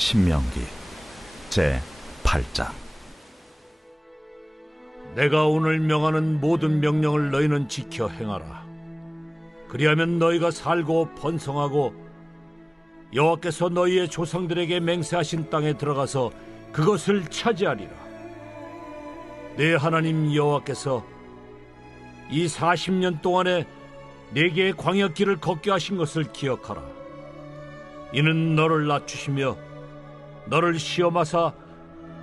신명기 제8장. 내가 오늘 명하는 모든 명령을 너희는 지켜 행하라. 그리하면 너희가 살고 번성하고 여호와께서 너희의 조상들에게 맹세하신 땅에 들어가서 그것을 차지하리라. 내 하나님 여호와께서 이 40년 동안에 내게 광야길을 걷게 하신 것을 기억하라. 이는 너를 낮추시며 너를 시험하사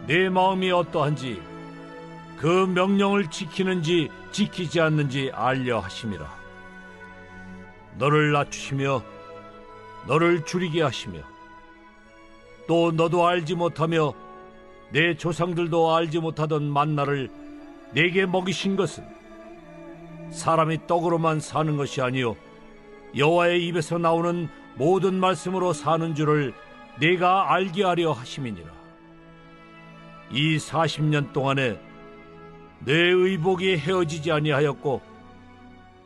내 마음이 어떠한지 그 명령을 지키는지 지키지 않는지 알려 하심이라. 너를 낮추시며 너를 줄이게 하시며 또 너도 알지 못하며 내 조상들도 알지 못하던 만나를 내게 먹이신 것은 사람이 떡으로만 사는 것이 아니요 여호와의 입에서 나오는 모든 말씀으로 사는 줄을 내가 알게 하려 하심이니라. 이 40년 동안에 내 의복이 헤어지지 아니하였고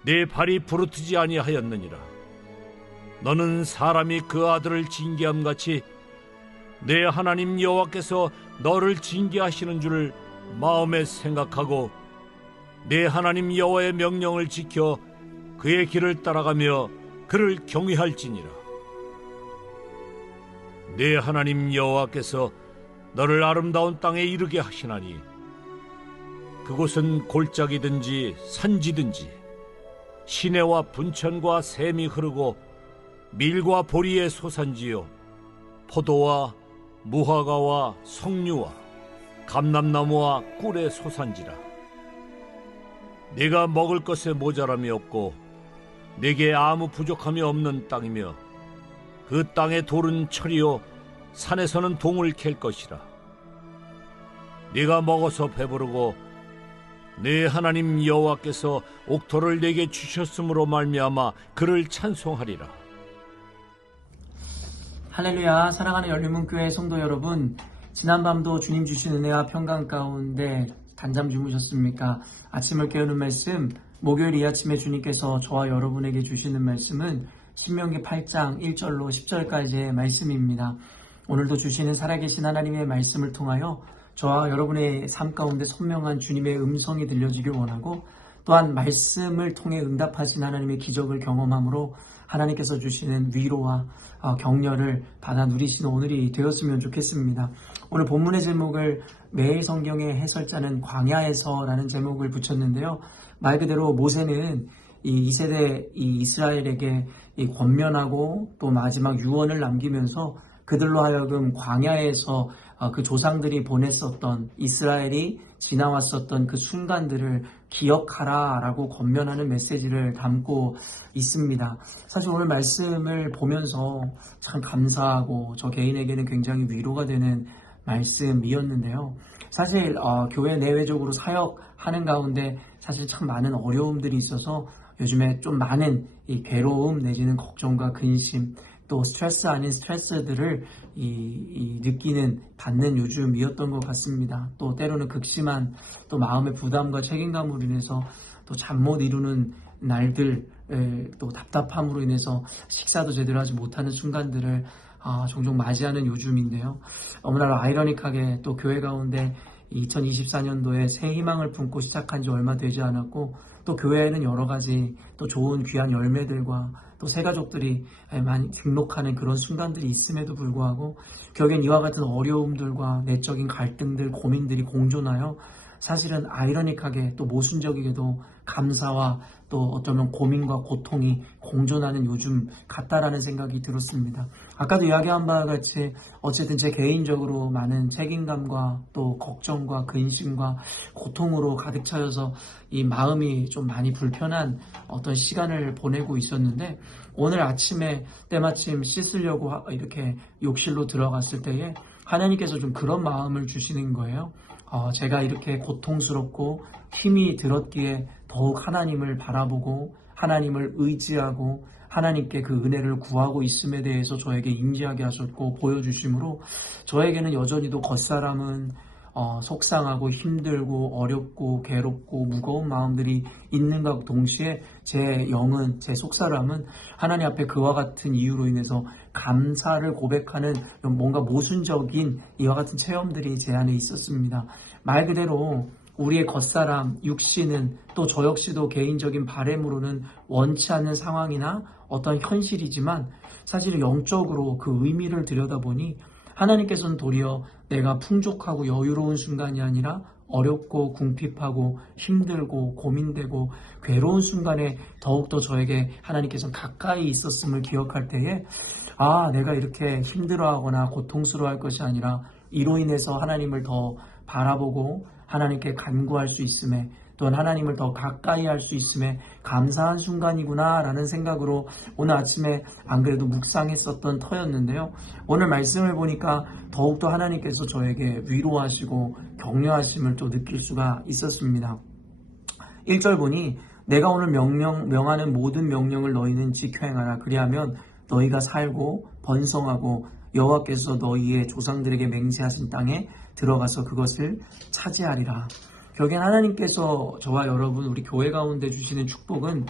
내 발이 부르트지 아니하였느니라. 너는 사람이 그 아들을 징계함같이 내 하나님 여호와께서 너를 징계하시는 줄을 마음에 생각하고 내 하나님 여호와의 명령을 지켜 그의 길을 따라가며 그를 경외할지니라. 내 하나님 여호와께서 너를 아름다운 땅에 이르게 하시나니 그곳은 골짜기든지 산지든지 시내와 분천과 샘이 흐르고 밀과 보리의 소산지요 포도와 무화과와 석류와 감람나무와 꿀의 소산지라. 네가 먹을 것에 모자람이 없고 네게 아무 부족함이 없는 땅이며 그 땅의 돌은 철이요 산에서는 동을 캘 것이라. 네가 먹어서 배부르고 네 하나님 여호와께서 옥토를 네게 주셨으므로 말미암아 그를 찬송하리라. 할렐루야. 사랑하는 열린문교회 성도 여러분, 지난밤도 주님 주신 은혜와 평강 가운데 단잠 주무셨습니까? 아침을 깨우는 말씀, 목요일 이 아침에 주님께서 저와 여러분에게 주시는 말씀은 신명기 8장 1절로 10절까지의 말씀입니다. 오늘도 주시는 살아계신 하나님의 말씀을 통하여 저와 여러분의 삶 가운데 선명한 주님의 음성이 들려지길 원하고, 또한 말씀을 통해 응답하신 하나님의 기적을 경험함으로 하나님께서 주시는 위로와 격려를 받아 누리시는 오늘이 되었으면 좋겠습니다. 오늘 본문의 제목을 매일 성경의 해설자는 광야에서라는 제목을 붙였는데요. 말 그대로 모세는 이 2세대 이스라엘에게 권면하고 또 마지막 유언을 남기면서 그들로 하여금 광야에서 그 조상들이 보냈었던, 이스라엘이 지나왔었던 그 순간들을 기억하라 라고 권면하는 메시지를 담고 있습니다. 사실 오늘 말씀을 보면서 참 감사하고 저 개인에게는 굉장히 위로가 되는 말씀이었는데요. 사실 교회 내외적으로 사역하는 가운데 사실 참 많은 어려움들이 있어서 요즘에 좀 많은 이 괴로움 내지는 걱정과 근심, 또 스트레스 아닌 스트레스들을 느끼는, 받는 요즘이었던 것 같습니다. 또 때로는 극심한 또 마음의 부담과 책임감으로 인해서 또 잠 못 이루는 날들, 또 답답함으로 인해서 식사도 제대로 하지 못하는 순간들을 종종 맞이하는 요즘인데요. 너무나 아이러니하게 또 교회 가운데 2024년도에 새 희망을 품고 시작한 지 얼마 되지 않았고, 또 교회에는 여러 가지 또 좋은 귀한 열매들과 또 새 가족들이 많이 등록하는 그런 순간들이 있음에도 불구하고 결국엔 이와 같은 어려움들과 내적인 갈등들, 고민들이 공존하여 사실은 아이러니하게 또 모순적이게도 감사와 또 어쩌면 고민과 고통이 공존하는 요즘 같다라는 생각이 들었습니다. 아까도 이야기한 바와 같이 어쨌든 제 개인적으로 많은 책임감과 또 걱정과 근심과 고통으로 가득 차여서 이 마음이 좀 많이 불편한 어떤 시간을 보내고 있었는데, 오늘 아침에 때마침 씻으려고 이렇게 욕실로 들어갔을 때에 하나님께서 좀 그런 마음을 주시는 거예요. 제가 이렇게 고통스럽고 힘이 들었기에 더욱 하나님을 바라보고 하나님을 의지하고 하나님께 그 은혜를 구하고 있음에 대해서 저에게 인지하게 하셨고 보여주심으로 저에게는 여전히도 겉사람은 속상하고 힘들고 어렵고 괴롭고 무거운 마음들이 있는가 동시에 제 영은, 제 속사람은 하나님 앞에 그와 같은 이유로 인해서 감사를 고백하는 뭔가 모순적인 이와 같은 체험들이 제 안에 있었습니다. 말 그대로 우리의 겉사람, 육신은 또 저 역시도 개인적인 바램으로는 원치 않는 상황이나 어떤 현실이지만 사실 영적으로 그 의미를 들여다보니 하나님께서는 도리어 내가 풍족하고 여유로운 순간이 아니라 어렵고 궁핍하고 힘들고 고민되고 괴로운 순간에 더욱더 저에게 하나님께서는 가까이 있었음을 기억할 때에 내가 이렇게 힘들어하거나 고통스러워할 것이 아니라 이로 인해서 하나님을 더 바라보고 하나님께 간구할 수 있음에 또한 하나님을 더 가까이 할 수 있음에 감사한 순간이구나 라는 생각으로 오늘 아침에 안 그래도 묵상했었던 터였는데요. 오늘 말씀을 보니까 더욱더 하나님께서 저에게 위로하시고 격려하심을 또 느낄 수가 있었습니다. 1절 보니 내가 오늘 명하는 모든 명령을 너희는 지켜 행하라. 그리하면 너희가 살고 번성하고 여호와께서 너희의 조상들에게 맹세하신 땅에 들어가서 그것을 차지하리라. 결국엔 하나님께서 저와 여러분 우리 교회 가운데 주시는 축복은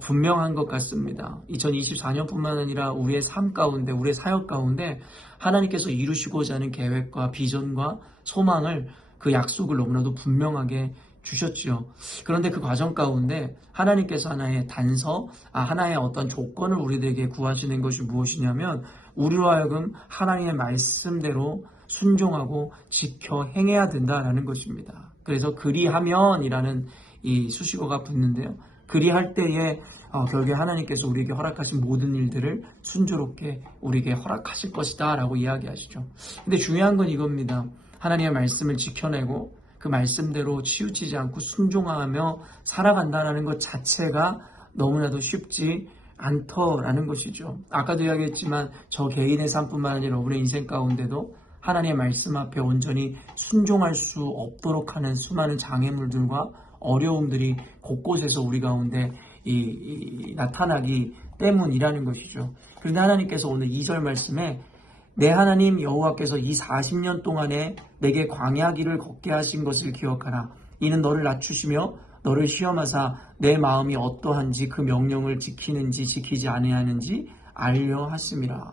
분명한 것 같습니다. 2024년뿐만 아니라 우리의 삶 가운데 우리의 사역 가운데 하나님께서 이루시고자 하는 계획과 비전과 소망을 그 약속을 너무나도 분명하게 주셨지요. 그런데 그 과정 가운데 하나님께서 하나의 단서, 하나의 어떤 조건을 우리들에게 구하시는 것이 무엇이냐면 우리로 하여금 하나님의 말씀대로 순종하고 지켜 행해야 된다라는 것입니다. 그래서 그리하면이라는 이 수식어가 붙는데요. 그리할 때에 결국에 하나님께서 우리에게 허락하신 모든 일들을 순조롭게 우리에게 허락하실 것이다 라고 이야기하시죠. 근데 중요한 건 이겁니다. 하나님의 말씀을 지켜내고 그 말씀대로 치우치지 않고 순종하며 살아간다는 것 자체가 너무나도 쉽지 않더라는 것이죠. 아까도 이야기했지만 저 개인의 삶뿐만 아니라 우리의 인생 가운데도 하나님의 말씀 앞에 온전히 순종할 수 없도록 하는 수많은 장애물들과 어려움들이 곳곳에서 우리 가운데 나타나기 때문이라는 것이죠. 그런데 하나님께서 오늘 2절 말씀에 내 하나님 여호와께서 이 40년 동안에 내게 광야 길을 걷게 하신 것을 기억하라. 이는 너를 낮추시며 너를 시험하사 내 마음이 어떠한지 그 명령을 지키는지 지키지 아니하는지 알려 하심이라.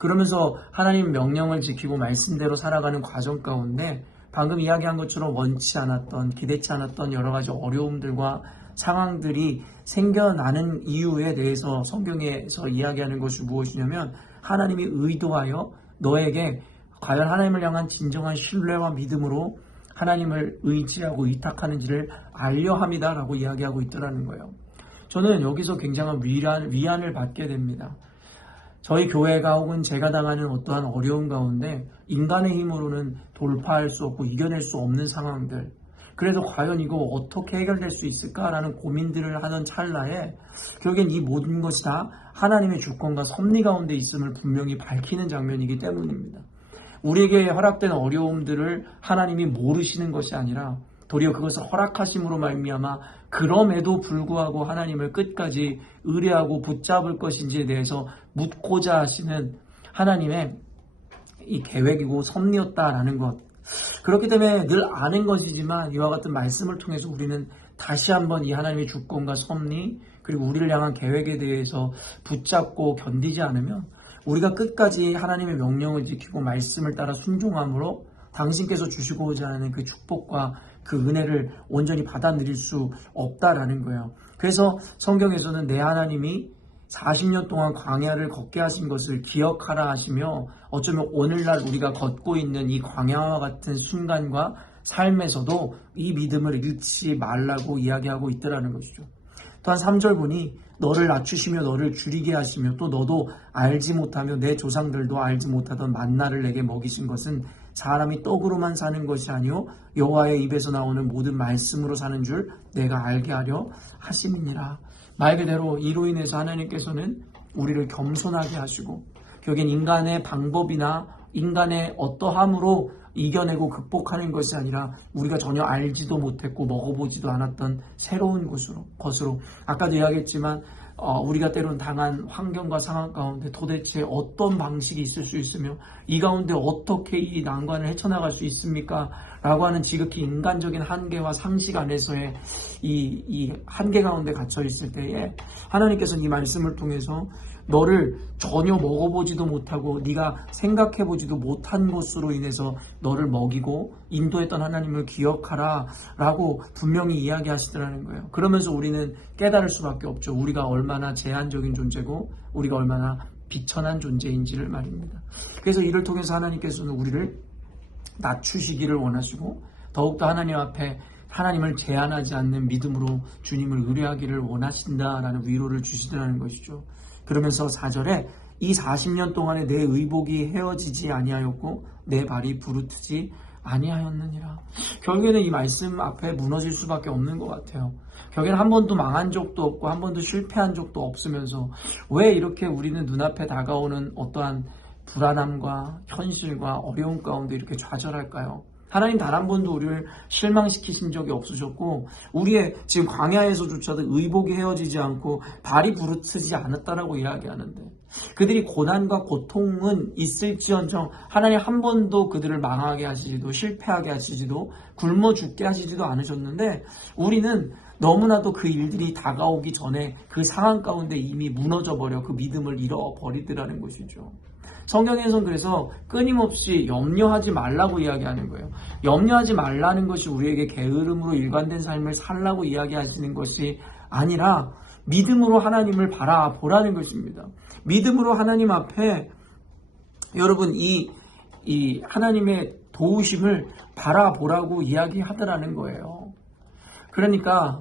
그러면서 하나님 명령을 지키고 말씀대로 살아가는 과정 가운데 방금 이야기한 것처럼 원치 않았던 기대치 않았던 여러 가지 어려움들과 상황들이 생겨나는 이유에 대해서 성경에서 이야기하는 것이 무엇이냐면 하나님이 의도하여 너에게 과연 하나님을 향한 진정한 신뢰와 믿음으로 하나님을 의지하고 의탁하는지를 알려 함이다라고 이야기하고 있더라는 거예요. 저는 여기서 굉장한 위안을 받게 됩니다. 저희 교회가 혹은 제가 당하는 어떠한 어려움 가운데 인간의 힘으로는 돌파할 수 없고 이겨낼 수 없는 상황들, 그래도 과연 이거 어떻게 해결될 수 있을까라는 고민들을 하던 찰나에 결국엔 이 모든 것이 다 하나님의 주권과 섭리 가운데 있음을 분명히 밝히는 장면이기 때문입니다. 우리에게 허락된 어려움들을 하나님이 모르시는 것이 아니라 도리어 그것을 허락하심으로 말미암아 그럼에도 불구하고 하나님을 끝까지 의뢰하고 붙잡을 것인지에 대해서 묻고자 하시는 하나님의 이 계획이고 섭리였다라는 것. 그렇기 때문에 늘 아는 것이지만 이와 같은 말씀을 통해서 우리는 다시 한번 이 하나님의 주권과 섭리 그리고 우리를 향한 계획에 대해서 붙잡고 견디지 않으면 우리가 끝까지 하나님의 명령을 지키고 말씀을 따라 순종함으로 당신께서 주시고자 하는 그 축복과 그 은혜를 온전히 받아 누릴 수 없다라는 거예요. 그래서 성경에서는 내 하나님이 40년 동안 광야를 걷게 하신 것을 기억하라 하시며 어쩌면 오늘날 우리가 걷고 있는 이 광야와 같은 순간과 삶에서도 이 믿음을 잃지 말라고 이야기하고 있더라는 것이죠. 또한 3절 보니 너를 낮추시며 너를 줄이게 하시며 또 너도 알지 못하며 내 조상들도 알지 못하던 만나를 내게 먹이신 것은 사람이 떡으로만 사는 것이 아니요 여호와의 입에서 나오는 모든 말씀으로 사는 줄 내가 알게 하려 하심이니라. 말 그대로 이로 인해서 하나님께서는 우리를 겸손하게 하시고 결국엔 인간의 방법이나 인간의 어떠함으로 이겨내고 극복하는 것이 아니라 우리가 전혀 알지도 못했고 먹어보지도 않았던 새로운 것으로 아까도 이야기했지만 우리가 때론 당한 환경과 상황 가운데 도대체 어떤 방식이 있을 수 있으며 이 가운데 어떻게 이 난관을 헤쳐나갈 수 있습니까? 라고 하는 지극히 인간적인 한계와 상식 안에서의 이 한계 가운데 갇혀 있을 때에 하나님께서는 이 말씀을 통해서 너를 전혀 먹어보지도 못하고 네가 생각해보지도 못한 것으로 인해서 너를 먹이고 인도했던 하나님을 기억하라 라고 분명히 이야기하시더라는 거예요. 그러면서 우리는 깨달을 수밖에 없죠. 우리가 얼마나 제한적인 존재고 우리가 얼마나 비천한 존재인지를 말입니다. 그래서 이를 통해서 하나님께서는 우리를 낮추시기를 원하시고 더욱더 하나님 앞에 하나님을 제한하지 않는 믿음으로 주님을 의뢰하기를 원하신다라는 위로를 주시더라는 것이죠. 그러면서 4절에 이 40년 동안에 내 의복이 헤어지지 아니하였고 내 발이 부르트지 아니하였느니라. 결국에는 이 말씀 앞에 무너질 수밖에 없는 것 같아요. 결국에는 한 번도 망한 적도 없고 한 번도 실패한 적도 없으면서 왜 이렇게 우리는 눈앞에 다가오는 어떠한 불안함과 현실과 어려움 가운데 이렇게 좌절할까요? 하나님 단 한 번도 우리를 실망시키신 적이 없으셨고 우리의 지금 광야에서조차도 의복이 헤어지지 않고 발이 부르트지 않았다라고 이야기하는데 그들이 고난과 고통은 있을지언정 하나님 한 번도 그들을 망하게 하시지도 실패하게 하시지도 굶어 죽게 하시지도 않으셨는데 우리는 너무나도 그 일들이 다가오기 전에 그 상황 가운데 이미 무너져버려 그 믿음을 잃어버리더라는 것이죠. 성경에서는 그래서 끊임없이 염려하지 말라고 이야기하는 거예요. 염려하지 말라는 것이 우리에게 게으름으로 일관된 삶을 살라고 이야기하시는 것이 아니라 믿음으로 하나님을 바라보라는 것입니다. 믿음으로 하나님 앞에 여러분 이 하나님의 도우심을 바라보라고 이야기하더라는 거예요. 그러니까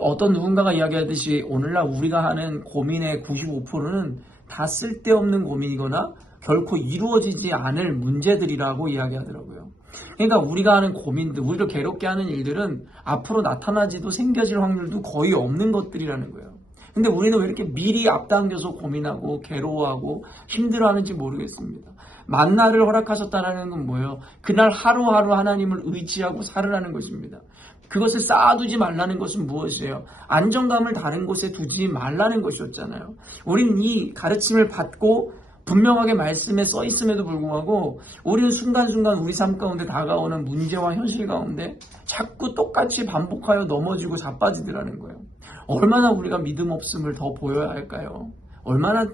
어떤 누군가가 이야기하듯이 오늘날 우리가 하는 고민의 95%는 다 쓸데없는 고민이거나 결코 이루어지지 않을 문제들이라고 이야기하더라고요. 그러니까 우리가 하는 고민들, 우리를 괴롭게 하는 일들은 앞으로 나타나지도 생겨질 확률도 거의 없는 것들이라는 거예요. 근데 우리는 왜 이렇게 미리 앞당겨서 고민하고 괴로워하고 힘들어하는지 모르겠습니다. 만나를 허락하셨다는 건 뭐예요? 그날 하루하루 하나님을 의지하고 살으라는 것입니다. 그것을 쌓아두지 말라는 것은 무엇이에요? 안정감을 다른 곳에 두지 말라는 것이었잖아요. 우리는 이 가르침을 받고 분명하게 말씀에 써 있음에도 불구하고 우리는 순간순간 우리 삶 가운데 다가오는 문제와 현실 가운데 자꾸 똑같이 반복하여 넘어지고 자빠지더라는 거예요. 얼마나 우리가 믿음 없음을 더 보여야 할까요? 얼마나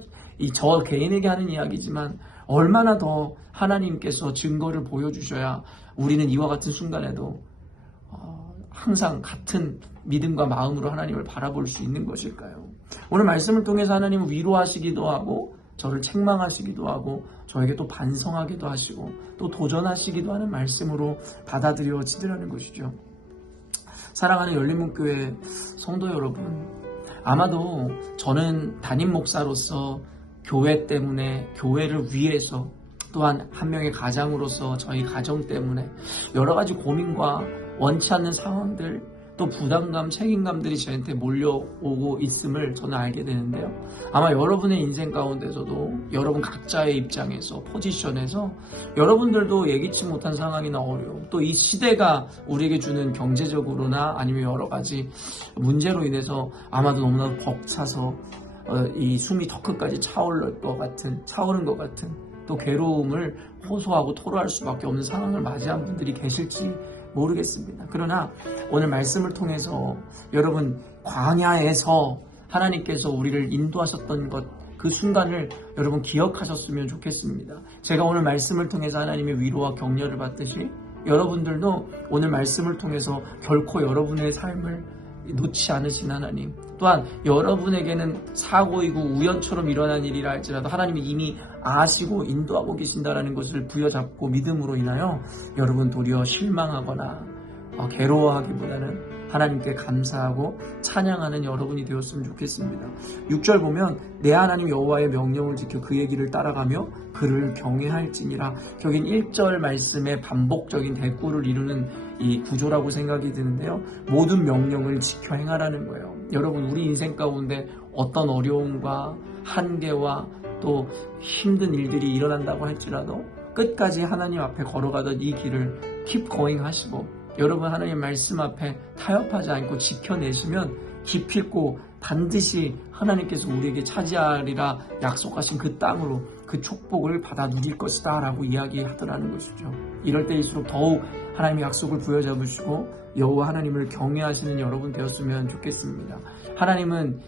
저 개인에게 하는 이야기지만 얼마나 더 하나님께서 증거를 보여주셔야 우리는 이와 같은 순간에도 항상 같은 믿음과 마음으로 하나님을 바라볼 수 있는 것일까요? 오늘 말씀을 통해서 하나님은 위로하시기도 하고 저를 책망하시기도 하고 저에게 또 반성하기도 하시고 또 도전하시기도 하는 말씀으로 받아들여지더라는 것이죠. 사랑하는 열린문교회 성도 여러분, 아마도 저는 담임 목사로서 교회 때문에 교회를 위해서 또한 한 명의 가장으로서 저희 가정 때문에 여러 가지 고민과 원치 않는 상황들 또 부담감, 책임감들이 저한테 몰려오고 있음을 저는 알게 되는데요. 아마 여러분의 인생 가운데서도 여러분 각자의 입장에서 포지션에서 여러분들도 예기치 못한 상황이나 어려움 또 이 시대가 우리에게 주는 경제적으로나 아니면 여러 가지 문제로 인해서 아마도 너무나 벅차서 이 숨이 턱끝까지 차오르는 것 같은 또 괴로움을 호소하고 토로할 수밖에 없는 상황을 맞이한 분들이 계실지 모르겠습니다. 그러나 오늘 말씀을 통해서 여러분 광야에서 하나님께서 우리를 인도하셨던 것 그 순간을 여러분 기억하셨으면 좋겠습니다. 제가 오늘 말씀을 통해서 하나님의 위로와 격려를 받듯이 여러분들도 오늘 말씀을 통해서 결코 여러분의 삶을 놓지 않으신 하나님, 또한 여러분에게는 사고이고 우연처럼 일어난 일이라 할지라도 하나님이 이미 아시고 인도하고 계신다는 것을 부여잡고 믿음으로 인하여 여러분 도리어 실망하거나 괴로워하기보다는 하나님께 감사하고 찬양하는 여러분이 되었으면 좋겠습니다. 6절 보면 내 하나님 여호와의 명령을 지켜 그의 길을 따라가며 그를 경외할지니라. 여긴 1절 말씀의 반복적인 대꾸를 이루는 이 구조라고 생각이 드는데요. 모든 명령을 지켜 행하라는 거예요. 여러분 우리 인생 가운데 어떤 어려움과 한계와 또 힘든 일들이 일어난다고 할지라도 끝까지 하나님 앞에 걸어가던 이 길을 keep going 하시고 여러분 하나님 말씀 앞에 타협하지 않고 지켜내시면 기필코 반드시 하나님께서 우리에게 차지하리라 약속하신 그 땅으로 그 축복을 받아 누릴 것이다 라고 이야기하더라는 것이죠. 이럴 때일수록 더욱 하나님의 약속을 부여잡으시고 여호와 하나님을 경외하시는 여러분 되었으면 좋겠습니다. 하나님은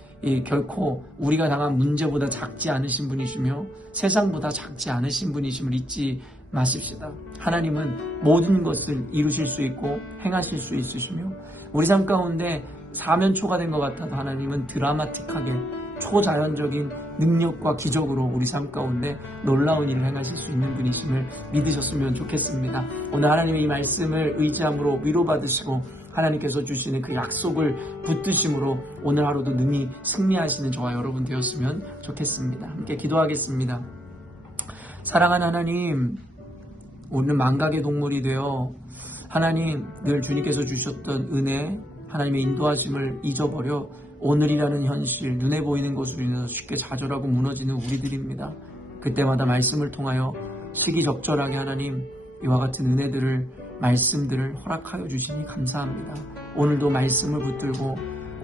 결코 우리가 당한 문제보다 작지 않으신 분이시며 세상보다 작지 않으신 분이심을 잊지 마십시다. 하나님은 모든 것을 이루실 수 있고 행하실 수 있으시며 우리 삶 가운데 사면초가 된 것 같아도 하나님은 드라마틱하게 초자연적인 능력과 기적으로 우리 삶 가운데 놀라운 일을 행하실 수 있는 분이심을 믿으셨으면 좋겠습니다. 오늘 하나님의 이 말씀을 의지함으로 위로받으시고 하나님께서 주시는 그 약속을 붙드심으로 오늘 하루도 능히 승리하시는 저와 여러분 되었으면 좋겠습니다. 함께 기도하겠습니다. 사랑하는 하나님, 우리는 망각의 동물이 되어 하나님 늘 주님께서 주셨던 은혜, 하나님의 인도하심을 잊어버려 오늘이라는 현실, 눈에 보이는 것으로 인해서 쉽게 좌절하고 무너지는 우리들입니다. 그때마다 말씀을 통하여 시기적절하게 하나님 이와 같은 은혜들을, 말씀들을 허락하여 주시니 감사합니다. 오늘도 말씀을 붙들고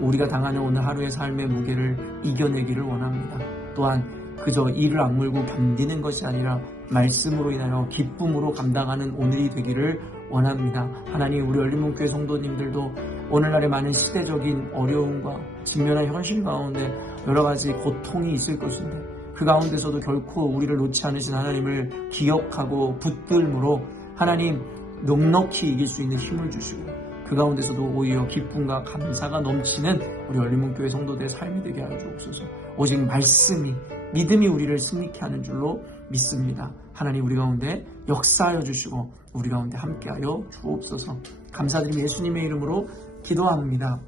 우리가 당하는 오늘 하루의 삶의 무게를 이겨내기를 원합니다. 또한 그저 이를 악물고 견디는 것이 아니라 말씀으로 인하여 기쁨으로 감당하는 오늘이 되기를 원합니다. 하나님, 우리 열린문교회 성도님들도 오늘날의 많은 시대적인 어려움과 직면한 현실 가운데 여러 가지 고통이 있을 것인데 그 가운데서도 결코 우리를 놓지 않으신 하나님을 기억하고 붙들므로 하나님 넉넉히 이길 수 있는 힘을 주시고 그 가운데서도 오히려 기쁨과 감사가 넘치는 우리 열린문교회 성도들의 삶이 되게 하여 주옵소서. 오직 말씀이, 믿음이 우리를 승리케 하는 줄로 믿습니다. 하나님, 우리 가운데 역사하여 주시고 우리 가운데 함께하여 주옵소서. 감사드리며 예수님의 이름으로 기도합니다.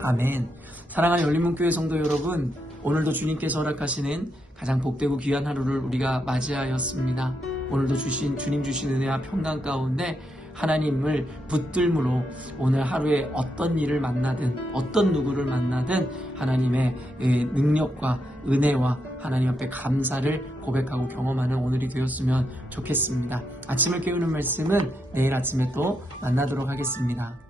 아멘. 사랑하는 열린문교회 성도 여러분, 오늘도 주님께서 허락하시는 가장 복되고 귀한 하루를 우리가 맞이하였습니다. 오늘도 주님 주신 은혜와 평강 가운데 하나님을 붙들므로 오늘 하루에 어떤 일을 만나든 어떤 누구를 만나든 하나님의 능력과 은혜와 하나님 앞에 감사를 고백하고 경험하는 오늘이 되었으면 좋겠습니다. 아침을 깨우는 말씀은 내일 아침에 또 만나도록 하겠습니다.